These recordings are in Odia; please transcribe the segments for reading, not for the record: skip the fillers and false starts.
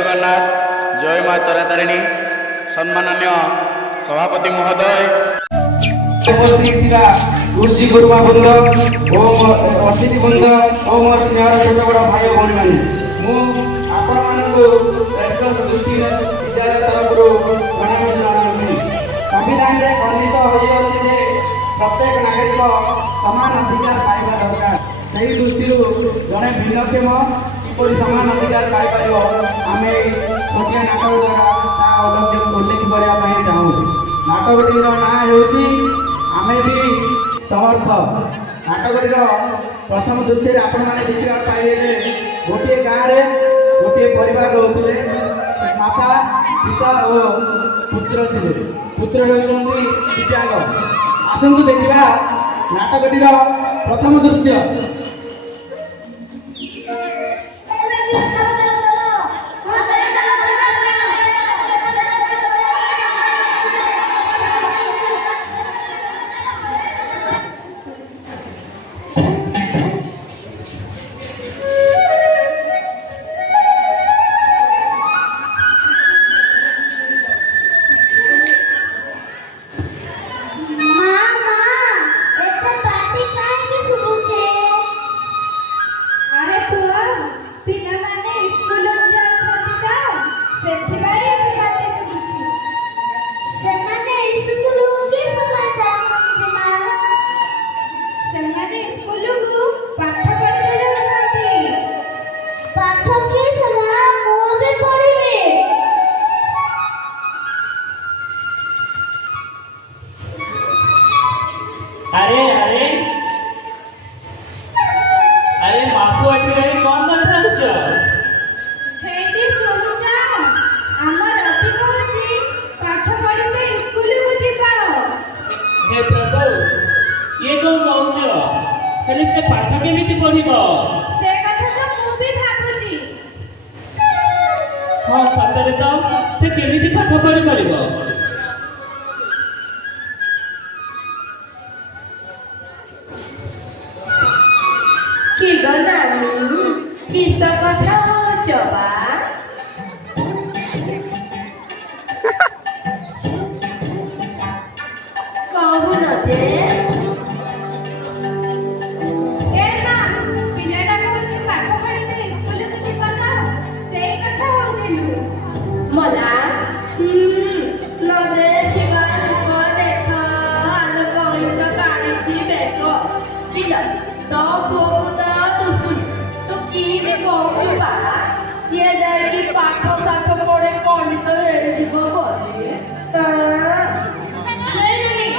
जगन्नाथ जय माँ तारा तारिणी सम्माननीय सभापति महोदय गुरुजी गुरुमा बृंद अतिथि बृंद और मोर स्नेह छोट बड़ भाई भाई मैंने दृष्टि विद्यालय तरफ संविधान में वर्णित हो प्रत्येक नागरिक समान अधिकार पाइबा दरकार से दृष्टि जड़े भिन्नक्षम किपर समान अधिकार पाइपर आम छोटिया नाटक द्वारा उल्लेख करने चाहूँ। नाटकटी ना हूँ आमे भी समर्थ। नाटकटी प्रथम दृश्य आपण मैंने देखा पाइबे गोटे गाँव में गोटे परिवार रोते माता पिता और पुत्र थे। पुत्र होती दिव्यांग। आसतु देखा नाटकटी प्रथम दृश्य। हाँ सतरे तो से केमिति पाठ पढ़ी पारिबो की गलानी की तो कथा चबा कहू न दे मला न देखिबा लोक देख आलो कहिस काढीची बेको किला तो बोदा तुसु तो किने कहू बा सिए जाई पाठ साठ पढे पंडित हेरि जीव बोले अरे ननी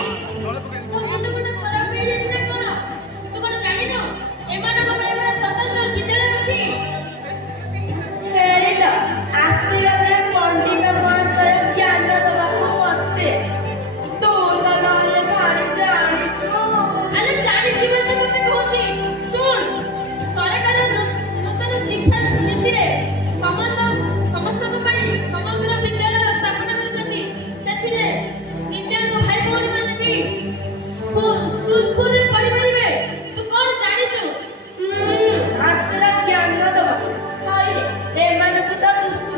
तो मुंड खराब हे जेस रे कोन तू कोन जानि न एमाना को मेरा स्वतंत्र विद्यालय अछि हेरिला आसीगले पंडित महाशय ज्ञान दबाको मते तो तो नहले भारी जानि अरे जानि जीवन तो तते कहूची सुन सरकार नूतन शिक्षा नीति रे समस्त को पई समग्र विद्यालय स्थापना करछथि सेथिरे दिव्यांग भाई भौणी माने भी स्कूल रे पढ़ी परिबे तू कोन जानिछु आसीला ज्ञान दबा हाय रे एमाने पुता तुसु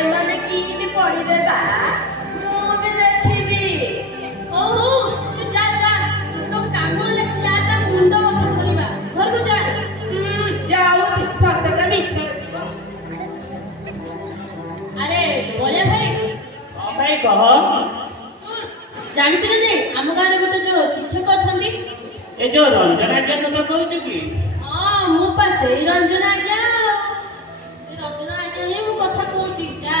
एमाने किनि पढिबे बा मु भी देखिबी ओहो तू जा जा तो कामो लेखिला ता मुंड मत करिबा घर को जा जाओ सतटा मिछ अरे बोले भाई भाई कह जानिछ ने हम गारे गोटे जो शिक्षक अछंती ए जो रंजन आज्ञा कथा कहू कि हां मु पा सेई रंजना आज्ञा से रंजना आज्ञा ही मु कथा कहूची जा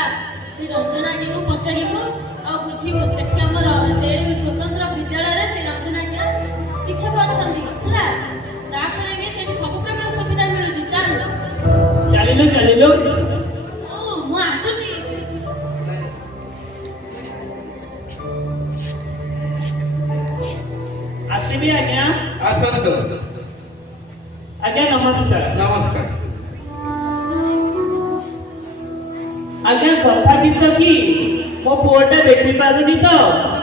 से रंजना आज्ञा को पचारिबो आ बुझिबो सेठी हमर से स्वतंत्र विद्यालय रे से रंजना आज्ञा शिक्षक अछंती हला तापरे भी सेठी सब प्रकार सुविधा मिलुची चल चलिलो ओ मु आसुची आसीबी आज्ञा आसंत आज्ञा नमस्कार नमस्कार आज्ञा कथा किस कि मो पुओटा देखि पारुनी तो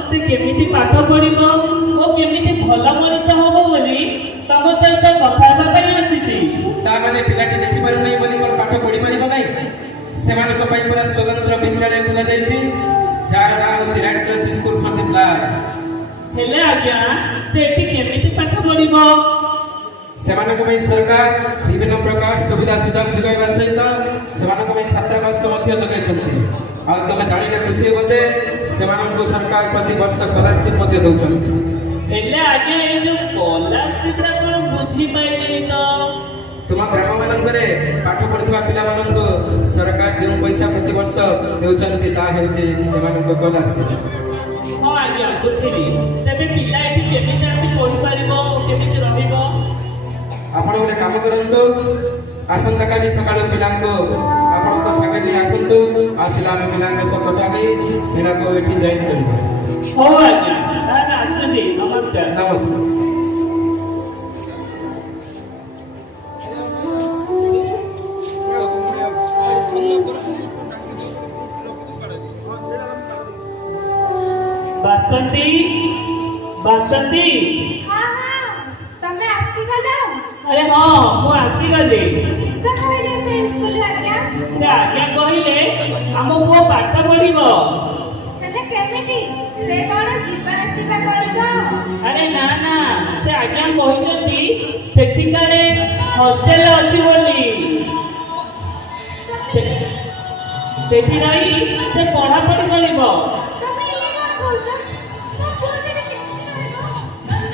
से केमिति पाठ पढिबो ओ केमिति भला मनुष्य होबो बोली तम सहित कथा हेबा पई आसीची ता माने पिलाटी देखि पारु नै बोली कोन पाठ पढि पारिबो नै ସେମାନଙ୍କ ପାଇଁ ପୁରା ସ୍ୱତନ୍ତ୍ର ବିଦ୍ୟାଳୟ ଖୋଲାଯାଇଛି ଯାହାର ନାଁ ହେଉଛି red cross school for the blind. ହେଲେ ଆଜ୍ଞା ସେଠି କେମିତି ପାଠ ପଢିବ? ସେମାନଙ୍କ ପାଇଁ ସରକାର ବିଭିନ୍ନ ପ୍ରକାର ସୁବିଧା ସୁଯୋଗ ଯୋଗାଇବା ସହିତ ସେମାନଙ୍କ ପାଇଁ ଛାତ୍ରାବାସ ମଧ୍ୟ ଯୋଗାଇଛନ୍ତି। ଆଉ ତମେ ଜାଣିଲେ ଖୁସି ହେବ ଯେ ସେମାନଙ୍କୁ ସରକାର ପ୍ରତିବର୍ଷ ସ୍କଲାରସିପ୍ ମଧ୍ୟ ଦେଉଛନ୍ତି। ହେଲେ ଆଜ୍ଞା ଏ ଯୋଉ ସ୍କଲାରସିପ ଟା କଣ ବୁଝିପାଇଲିନି ତ। ତୁମ ଗ୍ରାମମାନଙ୍କରେ ପାଠ ପଢୁଥିବା ପିଲାମାନଙ୍କୁ ସରକାର ଯେଉଁ ପଇସା ପ୍ରତିବର୍ଷ ଦେଉଛନ୍ତି ତାହା ହେଉଛି ଏମାନଙ୍କ ସ୍କଲାରସିପ୍। ହଁ ଆଜ୍ଞା ବୁଝିଲି। ତେବେ ପିଲା ଏଠି କେମିତି ଆସି ପଢିପାରିବ କେମିତି ରହିବ? ଆପଣ ଗୋଟେ କାମ କରନ୍ତୁ, ଆସନ୍ତାକାଲି ସକାଳୁ ପିଲାଙ୍କୁ ଆପଣଙ୍କ ସାଙ୍ଗେ ନେଇ ଆସନ୍ତୁ। ଆସିଲେ ଆମେ ପିଲାଙ୍କ ସହ କଥା ହେଇ ପିଲାଙ୍କୁ ଏଠି ଜଏନ୍ କରିବା। ହଉ ଆଜ୍ଞା ତାହେଲେ ଆସୁଛି। ନମସ୍କାର। ନମସ୍କାର। ବାସନ୍ତୀ ବାସନ୍ତୀ। ହଁ ହଁ ତମେ ଆସିଗଲ? ଆରେ ହଁ ମୁଁ ଆସିଗଲି। କିସ କହିଲେ ସେ ସ୍କୁଲ ଆଜ୍ଞା? ସେ ଆଜ୍ଞା କହିଲେ ଆମ ପୁଅ ପାଠ ପଢିବ। ହେଲେ କେମିତି? ସେ କଣ ଯିବା ଆସିବା କରିବ? ଆରେ ନା ନା ସେ ଆଜ୍ଞା କହିଛନ୍ତି ସେଠି କାଳେ ହଷ୍ଟେଲ ଅଛି ବୋଲି। ସେଠି ରହି ସେ ପଢାପଢି କରିବ। ତମେ ଇଏ କଣ କହୁଛ? ମୋ ପୁଅ ସେଠି କେମିତି ରହିବ?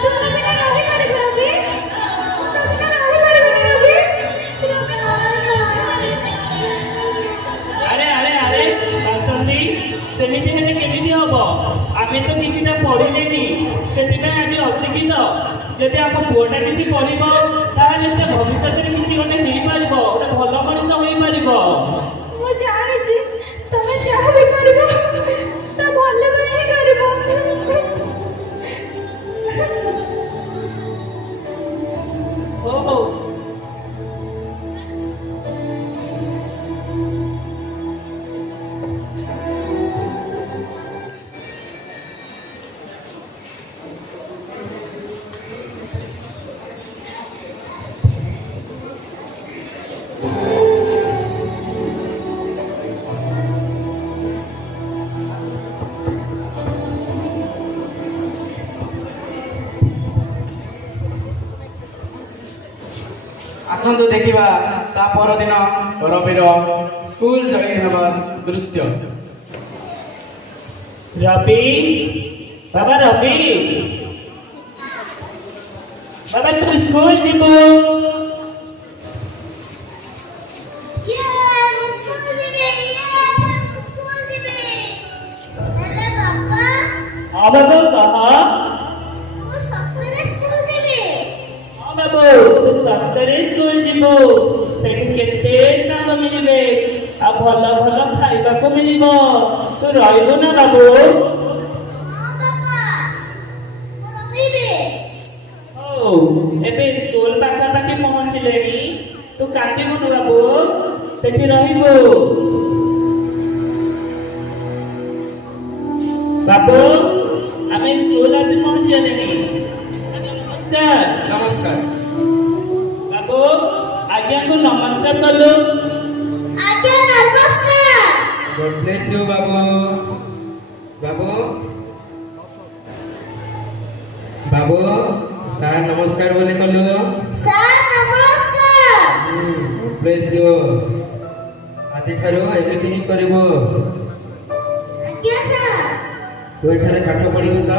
ତୁମେ ବିନା ରହିପାରିବ ରବି? ମୁଁ ତ ବିନା ରହିପାରିବିନି ରବି। ଆରେ ଆରେ ଆରେ ବାସନ୍ତୀ ସେମିତି ହେଲେ କେମିତି ହବ? ଆମେ ତ କିଛିଟା ପଢିଲେନି ସେଥିପାଇଁ ଆଜି ଅଶିକ୍ଷିତ। ଯଦି ଆମ ପୁଅଟା କିଛି ପଢିବ ତାହେଲେ ସେ ଭବିଷ୍ୟତରେ କିଛି ଗୋଟେ ହେଇପାରିବ, ଗୋଟେ ଭଲ ମଣିଷ ହୋଇପାରିବ। ମୁଁ ଜାଣିଛି ତମେ ଯାହା ବି କରିବ ତା ଭଲ ପାଇଁ ହିଁ କରିବ। ହଉ ହଉ। ଆସନ୍ତୁ ଦେଖିବା ତା ପରଦିନ ରବିର ସ୍କୁଲ ଜଏନ୍ ହେବା ଦୃଶ୍ୟ। ରବି ବାବା ରବି ବାବା ତୁ ସ୍କୁଲ ଯିବୁ। ହଁ ବାବୁ କହ। ହଁ ବାବୁ ତୁ ସତରେ ସ୍କୁଲ ଯିବୁ। ସେଠି କେତେ ସାଙ୍ଗ ମିଳିବେ ଆଉ ଭଲ ଭଲ ଖାଇବାକୁ ମିଳିବ। ତୁ ରହିବୁ ନା ବାବୁ? ହଉ ଏବେ ସ୍କୁଲ ପାଖାପାଖି ପହଞ୍ଚିଲେଣି। ତୁ କାନ୍ଦିବୁନୁ ବାବୁ, ସେଠି ରହିବୁ। ବାବୁ ଆମେ ସ୍କୁଲ ଆସି ପହଞ୍ଚିଗଲେଣି। ଆଜ୍ଞା ନମସ୍କାର। ନମସ୍କାର। ବାବୁ ଆଜ୍ଞାକୁ ନମସ୍କାର କଲୁ। God bless you babu. Babu babu sir ନମସ୍କାର ବୋଲି କଲୁ। God bless you। ଆଜିଠାରୁ ଏମିତି ହିଁ କରିବୁ। ତୁ ଏଠାରେ ପାଠ ପଢିବୁ ତ?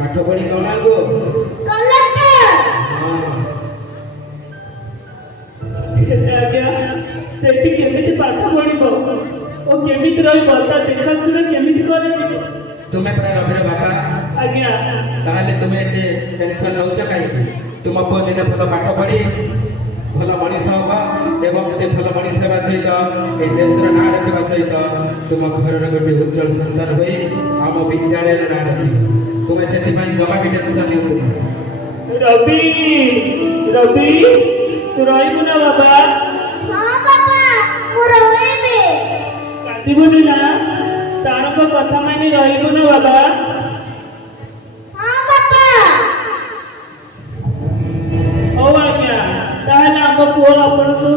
ପାଠ ପଢି କଣ ହବୁ? ଆଜ୍ଞା ସେଠି କେମିତି ପାଠ ପଢିବ ଓ କେମିତି ରହିବ ତା ଦେଖାଶୁଣା କେମିତି କରାଯିବ? ତୁମେ ପ୍ରାୟ ରବିର ବାପା। ଆଜ୍ଞା ତାହେଲେ ତୁମେ ଏତେ ଟେନସନ ନେଉଛ କାହିଁକି? ତୁମ ପୁଅ ଦିନେ ଭଲ ପାଠ ପଢି ଭଲ ମଣିଷ ହବ ଏବଂ ସେ ଭଲ ମଣିଷ ହେବା ସହିତ ଏ ଦେଶର ନାଁ ରଖିବା ସହିତ ତୁମ ଘରର ଗୋଟେ ଉଜ୍ଜଳ ସନ୍ତାନ ହୋଇ ଆମ ବିଦ୍ୟାଳୟର ନାଁ ରଖିବ। ତୁମେ ସେଥିପାଇଁ ଜମା ବି ଟେନସନ ନିଅନ୍ତୁନି। ରବି ରବି ତୁ ରହିବୁ ନା ବାବା? କାନ୍ଦିବୁନି ନା? ସାରଙ୍କ କଥା ମାନି ରହିବୁ ନା ବାବା? ହଉ ଆଜ୍ଞା ତାହେଲେ ଆମ ପୁଅ ଆପଣଙ୍କୁ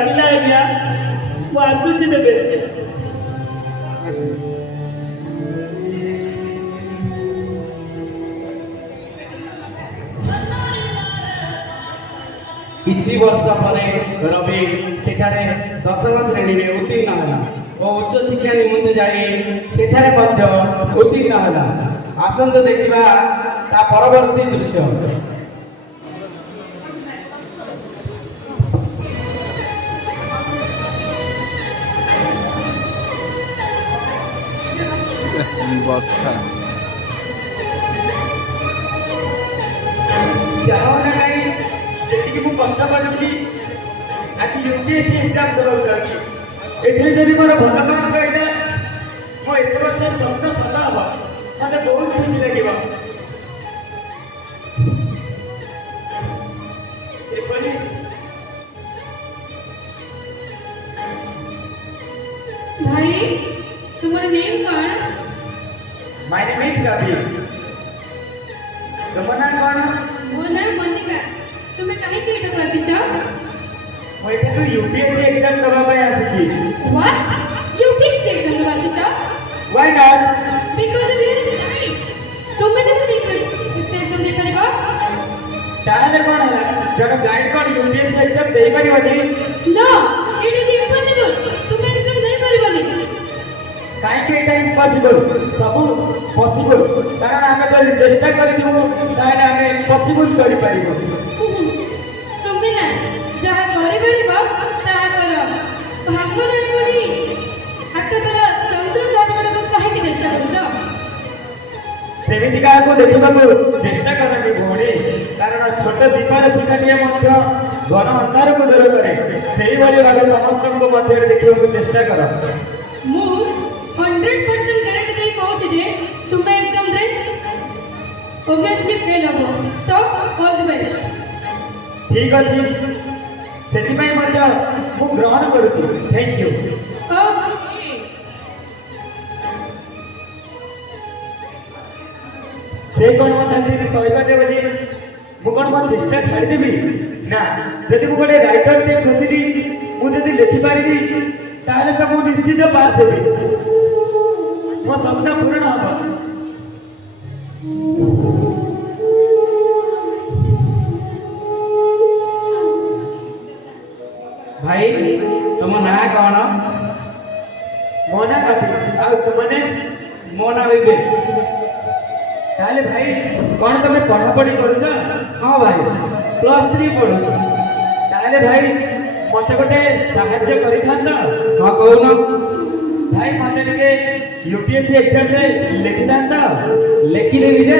ଲାଗିଲା ଆଜ୍ଞା ମୁଁ ଆସୁଛି ତେବେ କିଛି ବର୍ଷ ପରେ ରବି ସେଠାରେ 10ମ ଶ୍ରେଣୀରେ ଉତ୍ତୀର୍ଣ୍ଣ ହେଲା ଓ ଉଚ୍ଚ ଶିକ୍ଷା ନିମନ୍ତେ ଯାଇ ସେଠାରେ ମଧ୍ୟ ଉତ୍ତୀର୍ଣ୍ଣ ହେଲା। ଆସନ୍ତୁ ଦେଖିବା ତା ପରବର୍ତ୍ତୀ ଦୃଶ୍ୟ। ବର୍ଷା ଯାହା ନା କାହିଁ ଯେତିକି ମୁଁ କଷ୍ଟ କରୁଛି ଆଜି ୟୁପିଏସସି ଏକ୍ଜାମ ଦେବାକୁ ଯାଉଛି। ଏଥିରେ ଯଦି ମୋର ଭଲ ମାର୍କ ରହିଲା ମୋ ଏତେ ବର୍ଷ ସ୍ୱପ୍ନ ସତ ହବ ମୋତେ ବହୁତ ଖୁସି ଲାଗିବ। ଏପରି ଭାଇ ତୁମର ନେମ୍ କଣ? ମାଇ ନେମ୍ ଇଜ୍ ରବି। ତୁମ ନାଁ କଣ? ମୋ ନାଁ ମନିକା। ତୁମେ କାହିଁକି ଏଠାକୁ ଆସିଛ? ମୁଁ ଏଠାକୁ ୟୁପିଏସସି ଏକ୍ଜାମ ଦେବା ପାଇଁ ଆସିଛି। What? UPSC exam ଦେବାକୁ ଆସିଛ? Why not? Because of your life. ତୁମେ ତ exam ଦେଇପାରିବ? ତାହେଲେ କଣ ହେଲା ଜଣେ ବ୍ଲାଇଣ୍ଡ କଣ ୟୁପିଏସସି ଏକ୍ଜାମ ଦେଇପାରିବନି? No, it is impossible. ତୁମେ exam ଦେଇପାରିବନି। କାହିଁକି ଏଇଟା ଇମ୍ପସିବଲ? ସବୁ ପସିବଲ, କାରଣ ଆମେ ଯଦି ଚେଷ୍ଟା କରିଥିବୁ ତାହେଲେ ଆମେ ପସିବଲ କରିପାରିବୁ। ତୁମେ ନା ଯାହା କରିପାରିବ ତାହା କର। ଭାବନା ପଡ଼ି ଆକାଶର ଚନ୍ଦ୍ର ତାରାଗୁଡ଼ାକୁ କାହିଁକି ଚେଷ୍ଟା କରୁଛ? ସେମିତି କାହାକୁ ଦେଖିବାକୁ ଚେଷ୍ଟା କରନ୍ତି ଭଉଣୀ, କାରଣ ଛୋଟ ଦୀପର ଶିଖାଟିଏ ମଧ୍ୟ ଘନ ଅନ୍ଧାରକୁ ଦୂର କରେ। ସେଇଭଳି ଭାବେ ସମସ୍ତଙ୍କ ମଧ୍ୟରେ ଦେଖିବାକୁ ଚେଷ୍ଟା କର। ମୁଁ 100% ଗ୍ୟାରେଣ୍ଟି ଦେଇ କହୁଛି ଯେ ତୁମେ ଏକ୍ଜାମରେ obviously ଫେଲ୍ ହେବ। So all the best. ଠିକ ଅଛି, ସେଥିପାଇଁ ମଧ୍ୟ ମୁଁ ଗ୍ରହଣ କରୁଛି। Thank you. Okay. ସେ କ'ଣ କଥା ଯଦି କହିପାରିବେ ବୋଲି ମୁଁ କ'ଣ ମୋ ଚେଷ୍ଟା ଛାଡ଼ିଦେବି? ନା, ଯଦି ମୁଁ ଗୋଟେ ରାଇଟରଟେ ଖୋଜିଲି, ମୁଁ ଯଦି ଲେଖିପାରିବି ତାହେଲେ ତ ମୁଁ ନିଶ୍ଚିତ ପାସ୍ ହେବି, ମୋ ସ୍ୱପ୍ନ ପୂରଣ ହବ। ଭାଇ ତମ ନାଁ କଣ? ମୋ ନାଁ ରବି। ଆଉ ତୁମନେ? ମୋ ନାଁ ବିବେକ। ତାହେଲେ ଭାଇ କ'ଣ ତମେ ପଢ଼ାପଢ଼ି କରୁଛ? ହଁ ଭାଇ, +3 ପଢୁଛି। ତାହେଲେ ଭାଇ ମତେ ଗୋଟେ ସାହାଯ୍ୟ କରିଥାନ୍ତ? ହଁ କହୁନ। ଭାଇ ମତେ ଟିକେ ୟୁପିଏସସି ଏକ୍ଜାମରେ ଲେଖିଥାନ୍ତ? ଲେଖିଦେବି ଯେ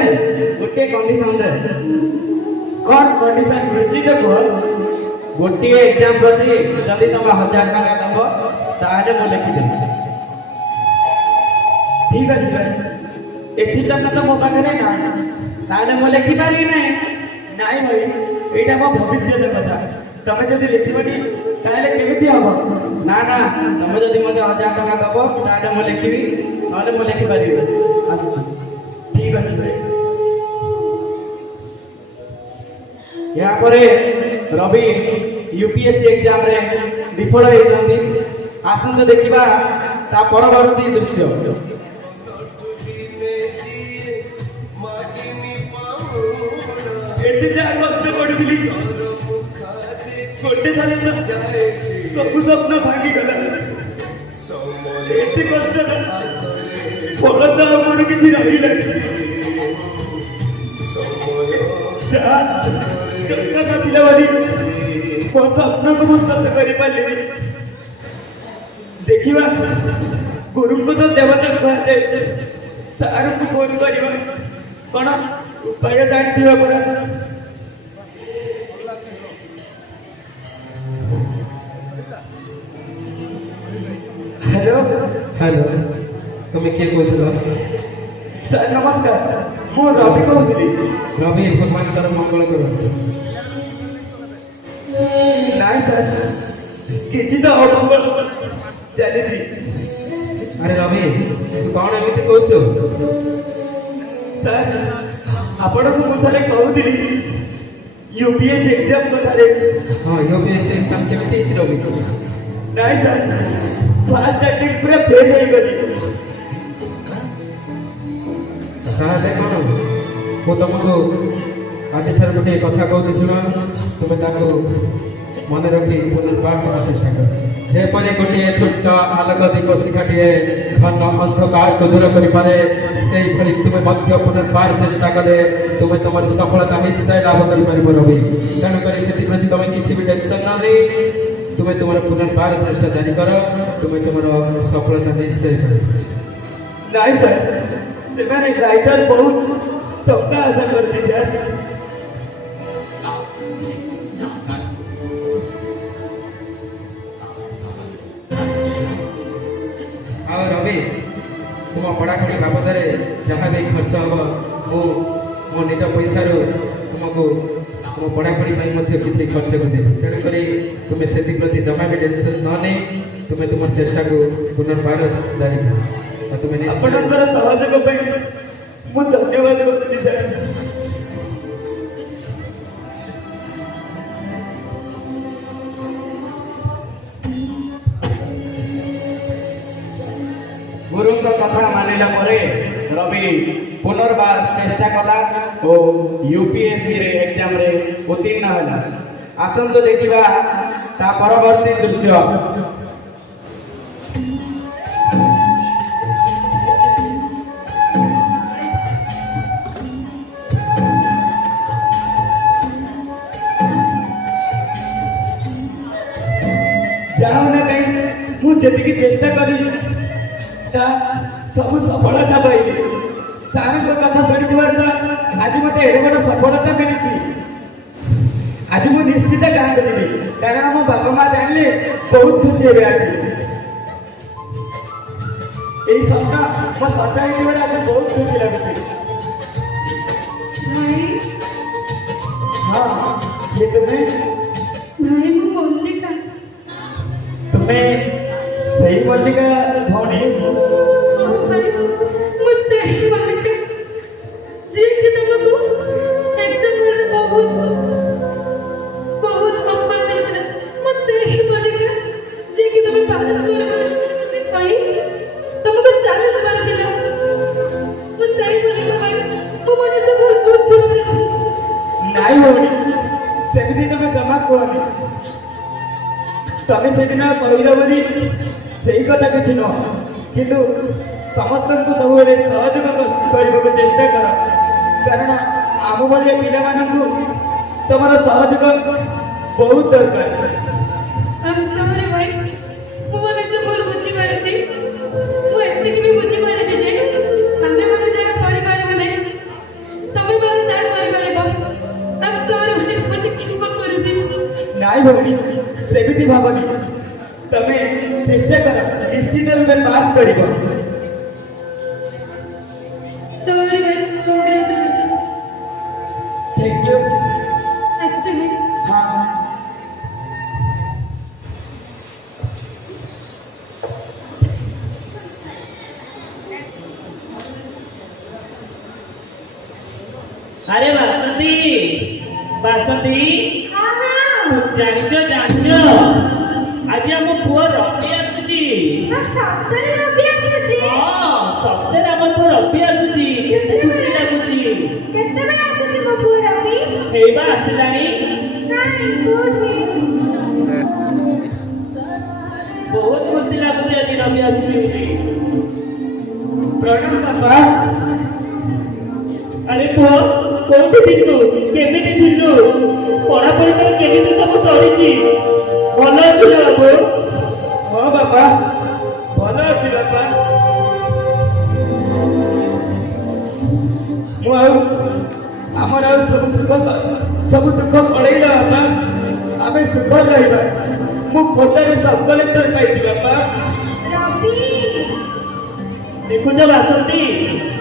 ଗୋଟିଏ କଣ୍ଡିସନରେ। କ'ଣ କଣ୍ଡିସନ ନିଶ୍ଚିତ କୁହ। ଗୋଟିଏ ଏକ୍ଜାମ ପ୍ରତି ଯଦି ତମେ 1000 ଟଙ୍କା ଦବ ତାହେଲେ ମୁଁ ଲେଖିଦେବି। ଠିକ ଅଛି ଭାଇ, ଏଠି ଟଙ୍କା ତ ମୋ ପାଖରେ ନାହିଁ। ତାହେଲେ ମୁଁ ଲେଖିପାରିବି ନାହିଁ। ନାଇଁ ଭାଇ, ଏଇଟା ମୋ ଭବିଷ୍ୟତ କଥା। ତମେ ଯଦି ଲେଖିବନି ତାହେଲେ କେମିତି ହବ? ନା ନା, ତମେ ଯଦି ମୋତେ 1000 ଟଙ୍କା ଦବ ତାହେଲେ ମୁଁ ଲେଖିବି, ନହେଲେ ମୁଁ ଲେଖିପାରିବି। ଆସୁଛି। ଠିକ ଅଛି ଭାଇ। ଏହାପରେ ରବି ୟୁପିଏସସି ଏକ୍ଜାମରେ ବିଫଳ ହୋଇଛନ୍ତି। ଆସନ୍ତୁ ଦେଖିବା ତା ପରବର୍ତ୍ତୀ ଦୃଶ୍ୟ। ଏତେ ଯାହା କଷ୍ଟ କରୁଥିଲି, ଗୋଟେ ଥର ତ ସବୁ ସ୍ୱପ୍ନ ଭାଙ୍ଗିଗଲା। ଏତେ କଷ୍ଟ ଫଳ ତ ଆଉ ମୋର କିଛି ରହିଲାନି। ଯାହା ଟଙ୍କା ନଥିଲା ବୋଲି ମୋ ସ୍ୱପ୍ନକୁ ମୁଁ ସତ କରିପାରିଲିନି। ଦେଖିବା, ଗୁରୁଙ୍କୁ ତ ଦେବତା କୁହାଯାଏ। ସାରଙ୍କୁ ଫୋନ କରିବା, କ'ଣ ଉପାୟ ଜାଣିଥିବା ପରା। ହ୍ୟାଲୋ ହ୍ୟାଲୋ, ତୁମେ କିଏ କହୁଥିଲ? ସାର୍ ନମସ୍କାର, ମୁଁ ରବି କହୁଥିଲି। ରବି, ଭଗବାନଙ୍କର ମଙ୍ଗଳ କର। ନାଇଁ ସାର୍, କିଛି ତ ଅମଙ୍ଗଳ ଚାଲିଛି। ଆରେ ରବି, ତୁ କ'ଣ ଏମିତି କହୁଛୁ? ସାର୍, ଆପଣଙ୍କୁ ମୁଁ ଥରେ କହୁଥିଲି यूपीएससी एग्जाम कथारे ହଁ ୟୁପିଏସସି ଏକ୍ଜାମ କେମିତି ହେଇଛି ରବି? ନାଇଁ ସାର୍ ଫାଷ୍ଟ ଆଟେମ୍ପ୍ଟ ପୁରା ଫେଲ୍ ହେଇଗଲି। ତାହେଲେ କ'ଣ ମୁଁ ତୁମକୁ ଆଜିଠାରୁ ଗୋଟିଏ କଥା କହୁଛି ଶୁଣ, ତୁମେ ତାକୁ ମନେ ରଖି ପୁନର୍ବାର ଦେବା ଚେଷ୍ଟା କର। ଯେପରି ଗୋଟିଏ ଛୋଟ ଆଲୋକ ଦୀପ ଶିଖାଟିଏ ଘନ ଅନ୍ଧକାରକୁ ଦୂର କରିପାରେ, ସେଇଭଳି ତୁମେ ମଧ୍ୟ ପୁନର୍ବାର ଚେଷ୍ଟା କଲେ ତୁମେ ତୁମର ସଫଳତା ନିଶ୍ଚୟ ଲାଭ କରିପାରିବ ରବି। ତେଣୁକରି ସେଥିପ୍ରତି ତୁମେ କିଛି ବି ଟେନସନ୍ ନ ନେଇ ତୁମେ ତୁମର ପୁନର୍ବାର ଚେଷ୍ଟା ଜାରି କର, ତୁମେ ତୁମର ସଫଳତା ନିଶ୍ଚୟ ପାଇବ। ନାଇଁ ସାର୍ ସେମାନେ ରାଇଟର ବହୁତ ଟଙ୍କା ଆଶା କରୁଛି ସାର୍। ଆଉ ରବି ତୁମ ପଢ଼ାପଢ଼ି ବାବଦରେ ଯାହା ବି ଖର୍ଚ୍ଚ ହେବ ମୁଁ ମୋ ନିଜ ପଇସାରୁ ତୁମକୁ ତୁମ ପଢ଼ାପଢ଼ି ପାଇଁ ମଧ୍ୟ କିଛି ଖର୍ଚ୍ଚ କରିଦେବି। ତେଣୁକରି ତୁମେ ସେଥିପ୍ରତି ଜମା ବି ଟେନସନ୍ ନ ନେଇ ତୁମେ ତୁମର ଚେଷ୍ଟାକୁ ପୁନର୍ବାର ଜାରି କର। ଆଉ ତୁମେ ନିଶ୍ଚୟ ଆପଣଙ୍କର ସହଯୋଗ ପାଇଁ ମୁଁ ଧନ୍ୟବାଦ କରୁଛି ସାର୍। ଗୁରୁଙ୍କ କଥା ମାନିଲା ପରେ ରବି ପୁନର୍ବାର ଚେଷ୍ଟା କଲା ଓ ୟୁପିଏସସିରେ ଏକ୍ଜାମରେ ଉତ୍ତୀର୍ଣ୍ଣ ହେଲା। ଆସନ୍ତୁ ଦେଖିବା ତା ପରବର୍ତ୍ତୀ ଦୃଶ୍ୟ। ଯାହା ନା କାହିଁ ମୁଁ ଯେତିକି ଚେଷ୍ଟା କଲି ତା ସବୁ ସଫଳତା ପାଇଲି। ସାର୍ଙ୍କ କଥା ଶୁଣିଥିବାର ତ ଆଜି ମୋତେ ଏଡ଼େ ବଡ଼ ସଫଳତା ମିଳିଛି। ଆଜି ମୁଁ ନିଶ୍ଚିତ ଗାଁକୁ ଯିବି, କାରଣ ମୋ ବାପା ମା ଜାଣିଲେ ବହୁତ ଖୁସି ହେବେ। ଆଜି ଏଇ ସ୍ୱପ୍ନ ମୋ ସତ ହେଇଥିବାରେ ଆଜି ବହୁତ ଖୁସି ଲାଗୁଛି। ଭାଇ ହଁ କିଏ ତୁମେ? ଭାଇ ମୁଁ ମଲ୍ଲିକା। ତୁମେ ସେଇ ମଲ୍ଲିକା ଭଉଣୀ? ହଁ ଭାଇ ମୁଁ ସେଇ ମଲ୍ଲିକା ଯିଏକି ତମକୁ ଏକ୍ଜାମ ହଲରେ ବହୁତ ଅପମାନ ଦେଇଥିଲା। ମୁଁ ସେଇ ମଲ୍ଲିକା ଯିଏକି ତମେ ପାସ୍ କରିବା ପାଇଁ ତମକୁ ଚ୍ୟାଲେଞ୍ଜ ମାରିଥିଲା। ମୁଁ ସେଇ ମଲ୍ଲିକା ଭାଇ, ମୁଁ ମୋ ନିଜ ବହୁତ ବୁଝି ପାରିଛି। ନାଇଁ ଭଉଣୀ, ସେମିତି ତମେ ଜମା କୁହନି। ତମେ ସେଦିନ କହିଲ ବୋଲି ସେଇ କଥା କିଛି ନୁହଁ, କିନ୍ତୁ ସମସ୍ତଙ୍କୁ ସବୁବେଳେ ସହଯୋଗ କରିବାକୁ ଚେଷ୍ଟା କର, କାରଣ ଆମ ଭଳିଆ ପିଲାମାନଙ୍କୁ ତମର ସହଯୋଗ ବହୁତ ଦରକାର। I'm sorry ଭାଇ, ମୁଁ ମୋ ନିଜ ଭୁଲ ବୁଝିପାରିଛି। ମୁଁ ଏତିକି ବି ବୁଝିପାରିଛି ଯେ ଆମେମାନେ ଯାହା କରିପାରିବୁ ନାହିଁ ତମେମାନେ ତାହା କରିପାରିବ। I'm sorry ଭାଇ, ମୋତେ କ୍ଷମା କରିଦିଅ। ନାଇଁ ଭଉଣୀ, ସେମିତି ଭାବନି। ତମେ ଚେଷ୍ଟା କର, ନିଶ୍ଚିତ ରୂପେ ପାସ୍ କରିବ। Sorry ଭାଇ, congratulations। Thank you. ଆସିଛି ଭାଇ। ହଁ আরে বাসন্তী, বাসন্তী ହଁ ହଁ, ଜାଣିଛ ଆଜି ଆମ ପୁଅ ରବି ଆସୁଛି। ସତରେ ରବି ଆସୁଛି? ହଁ ସତରେ ଆମ ପୁଅ ରବି ଆସୁଛି। କେତେ ଖୁସି ଲାଗୁଛି। କେତେବେଳେ ଆସୁଛି ମୋ ପୁଅ ରବି? ହେଇବା ଆସିଲାଣି। କାଇଁ କୋଉଠି? ବହୁତ ଖୁସି ଲାଗୁଛି ଆଜି ରବି ଆସୁଛି ବୋଲି। ପ୍ରଣାମ ବାପା। ଆରେ ପୁଅ କୋଉଠି ଥିଲୁ, କେମିତି ଥିଲୁ, ପଢାପଢି ତୋର କେମିତି ସବୁ ସରିଛି? ଭଲ ଅଛି ନା ବାବୁ? ହଁ ବାପା, ଭଲ ଅଛି ବାପା। ମୁଁ ଆଉ ଆମର ଆଉ ସବୁ ଦୁଃଖ ପଳେଇଲା ବାପା। ଆମେ ସୁଖରେ ରହିବା। ମୁଁ ଖୋର୍ଦ୍ଧାରେ ସବ୍ କଲେକ୍ଟର ପାଇଛି ବାପା। ରବି ଦେଖୁଛ ବାସନ୍ତୀ,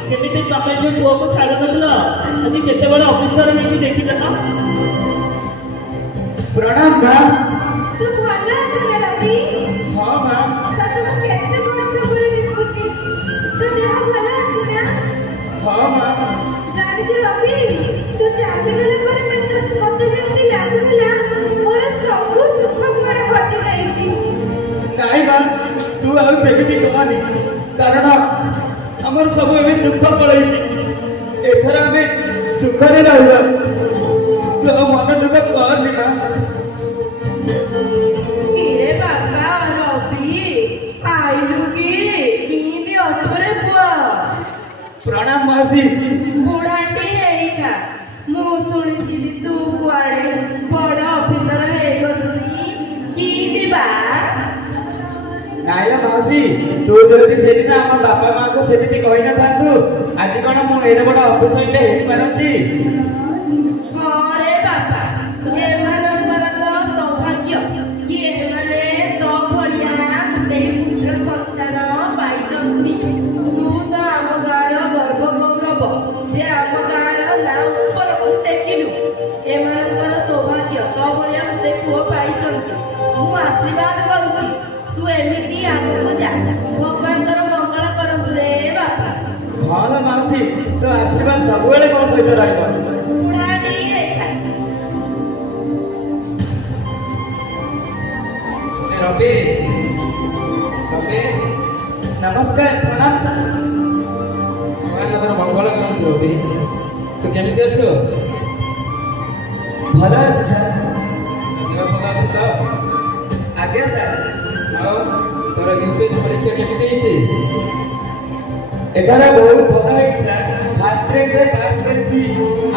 କେମିତି ତମେ ଯୋଉ ପୁଅକୁ ଛାଡୁନଥିଲ ଆଜି କେତେ ବଡ ଅଫିସର ହେଇଛି ଦେଖିଲ ତ? ପ୍ରଣାମ ମା। ତୁ ଭଲ ଅଛୁ ନା ରବି? ହଁ ମା। ତତେ ମୁଁ କେତେ ବର୍ଷ ପରେ ଦେଖୁଛି। ତୋ ଦେହ ଭଲ ଅଛି ନା? ହଁ ମା। ଜାଣିଛୁ ରବି, ତୁ ଚାଲିଗଲା ପରେ ମତେ ବି ତୁ ଆଉ ସେମିତି କହନି, କାରଣ ଆମର ସବୁ ଏବେ ଦୁଃଖ ପଳେଇଛି। ଏଥର ଆମେ ସୁଖରେ ରହିବା। ତୁ ଆଉ ମନ ଦୁଃଖ କରନି ମା। କିରେ ବାପା ରବି ଆଇଲୁ କି କିନ୍ତି ଅଛରେ ପୁଅ? ପ୍ରଣାମ ମାଉସୀ। ବୁଢ଼ାଟି ହେଇଥା, ମୁଁ ଶୁଣିଥିଲି ତୁ କୁଆଡେ ବଡ ଅଫିସର ହେଇଗଲୁଣି। କିନ୍ତି ବା? ନାଇଁଲା ମାଉସୀ, ତୁ ଯଦି ସେଦିନ ଆମ ବାପା ମାଆଙ୍କୁ ସେମିତି କହିନଥାନ୍ତୁ, ଆଜି କଣ ମୁଁ ଏଡେ ବଡ ଅଫିସରଟେ ହେଇପାରନ୍ତି? ହଁ ରେ ବାପା, ଏମାନଙ୍କର ତ ସୌଭାଗ୍ୟ କି ଏମାନେ ତୋ ଭଳିଆ ଗୋଟେ ପୁତ୍ର ସନ୍ତାନ ପାଇଛନ୍ତି। ତୁ ତ ଆମ ଗାଁର ଗର୍ବ ଗୌରବ, ଯେ ଆମ ଗାଁର ନାଁ ଉପରକୁ ଟେକିଲୁ। ଏମାନଙ୍କର ସୌଭାଗ୍ୟ ତୋ ଭଳିଆ ଗୋଟେ ପୁଅ ପାଇଛନ୍ତି। ମୁଁ ଆଶୀର୍ବାଦ କରୁଛି, ତୁ ଏମିତି ଆଗକୁ ଯା। ଭଗବାନ ତୋର ମଙ୍ଗଳ କରନ୍ତୁ ରେ ବାପା। ହଁ ଲୋ ମାଉସୀ, ତୋ ଆଶୀର୍ବାଦ ସବୁବେଳେ ମୋ ସହିତ ରହିବ। ବୁଢ଼ାଟି ହେଇଥା। ରବି ରବି ନମସ୍କାର, ପ୍ରଣାମ ସାର୍। ଭଗବାନ ତୋର ମଙ୍ଗଳ କରନ୍ତୁ। ରବି ତୁ କେମିତି ଅଛୁ? ଭଲ ଅଛି ସାର୍। ଦେହ ଭଲ ଅଛି ତ? ଆଜ୍ଞା ସାର୍। ଆଉ ତୋର ୟୁପିଏସ୍ ପରୀକ୍ଷା କେମିତି ହେଇଛି? ଏଥର ବହୁତ ଭଲ ହେଇଛି ସାର୍। ଫାଷ୍ଟ ର୍ୟାଙ୍କରେ ପାସ୍ କରିଛି,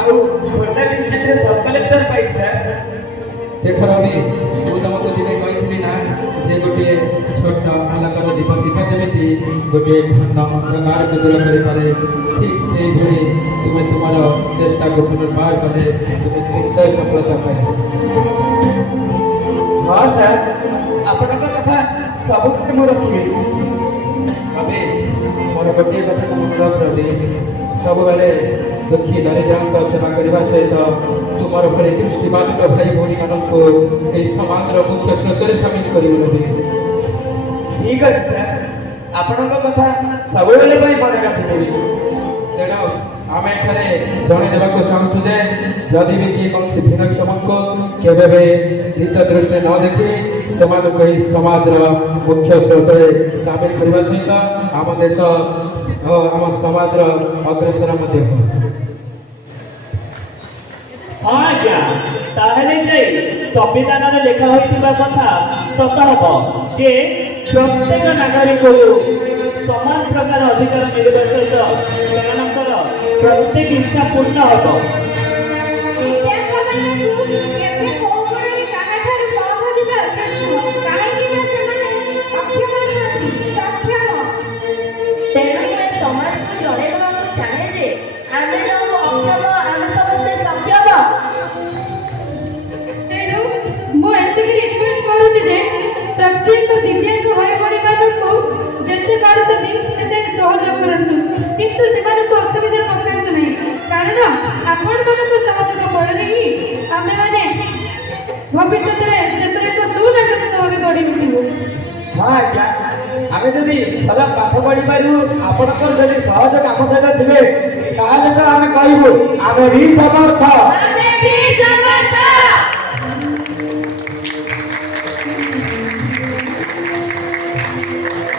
ଆଉ ଖୋର୍ଦ୍ଧା ଡିଷ୍ଟ୍ରିକ୍ଟରେ ସବ୍ କଲେକ୍ଟର ପାଇଛି ସାର୍। ଦେଖ ରବି, ମୁଁ ତମକୁ ଦିନେ କହିଥିଲି ନା ଯେ ଗୋଟିଏ ଛୋଟ ଆଲୋକର ଦୀପ ଶିଖା ଯେମିତି ଗୋଟିଏ ଖଣ୍ଡ ଅନ୍ଧକାରକୁ ଦୂର କରିପାରେ, ଠିକ୍ ସେଇଭଳି ତୁମେ ତୁମର ଚେଷ୍ଟାକୁ ପୁନର୍ବାର କଲେ ତୁମେ ନିଶ୍ଚୟ ସଫଳତା ପାଇବ। ହଁ ସାର୍, ଆପଣଙ୍କ କଥା ସବୁବେଳେ ମୁଁ ରଖିବି। ରବି, ମୋର ଗୋଟିଏ କଥାକୁ ମନେ ରଖ ରବି, ସବୁବେଳେ ଦୁଃଖୀ ଦରିଦ୍ରଙ୍କ ସେବା କରିବା ସହିତ ତୁମର ଭଳି ଦୃଷ୍ଟିବାଦିତ ଭାଇ ଭଉଣୀମାନଙ୍କୁ ଏହି ସମାଜର ମୁଖ୍ୟ ସ୍ରୋତରେ ସାମିଲ କରିବ ରବି। ଠିକ୍ ଅଛି ସାର୍, ଆପଣଙ୍କ କଥା ସବୁବେଳେ ପାଇଁ ମନେ ରଖିଦେବି। ତେଣୁ ଆମେ ଏଠାରେ ଜଣାଇଦେବାକୁ ଚାହୁଁଛୁ ଯେ ଯଦି ବି କିଏ କୌଣସି ଭିନ୍ନକ୍ଷମଙ୍କୁ କେବେ ବି ନିଜ ଦୃଷ୍ଟିରେ ନ ଦେଖି ସେମାନଙ୍କୁ ଏହି ସମାଜର ମୁଖ୍ୟ ସ୍ରୋତରେ ସାମିଲ କରିବା ସହିତ ଆମ ଦେଶ ଓ ଆମ ସମାଜର ଅଗ୍ରସର ମଧ୍ୟ ହେବ। ହଁ ଆଜ୍ଞା, ତାହେଲେ ଯାଇ ସମ୍ବିଧାନରେ ଲେଖା ହୋଇଥିବା କଥା ସତ ହେବ ଯେ ପ୍ରତ୍ୟେକ ନାଗରିକକୁ ସମାନ ପ୍ରକାର ଅଧିକାର ମିଳିବା ସହିତ ସେମାନଙ୍କର ପ୍ରତ୍ୟେକ ଇଚ୍ଛା ପୂର୍ଣ୍ଣ ହେବ। ତେଣୁ ଏ ସମାଜକୁ ଜଣେଇବାକୁ ଚାହେଁ ଯେ ଆମେ ଯେଉଁ ଅକ୍ଷମ ଆମେ ସମସ୍ତେ ସକ୍ଷମ। ତେଣୁ ମୁଁ ଏତିକି ରିକ୍ୱେଷ୍ଟ କରୁଛି ଯେ ପ୍ରତ୍ୟେକ ଦିବ୍ୟାଙ୍ଗ ଭାଇ ଭଉଣୀମାନଙ୍କୁ ଯେତେ ପାରୁଛନ୍ତି ସେତେ ସହଯୋଗ କରନ୍ତୁ, କିନ୍ତୁ ସେମାନଙ୍କୁ ଅସୁବିଧାରେ ପକାନ୍ତୁ ନାହିଁ, କାରଣ ଆପଣମାନଙ୍କ ସହଯୋଗ ବଳରେ ହିଁ ଆମେମାନେ ଭବିଷ୍ୟତରେ ଦେଶରେ ଏକ ସୁନାଗରିକ ଭାବେ ଗଢ଼ି ଉଠିବୁ। ହଁ ଆଜ୍ଞା, ଆମେ ଯଦି ଭଲ ପାଠ ପଢ଼ିପାରିବୁ, ଆପଣଙ୍କର ଯଦି ସହଯୋଗ ଆମ ସହିତ ଥିବେ, ତାହେଲେ ତ ଆମେ କହିବୁ ଆମେ ବି ସମର୍ଥ। ଆମେ ବି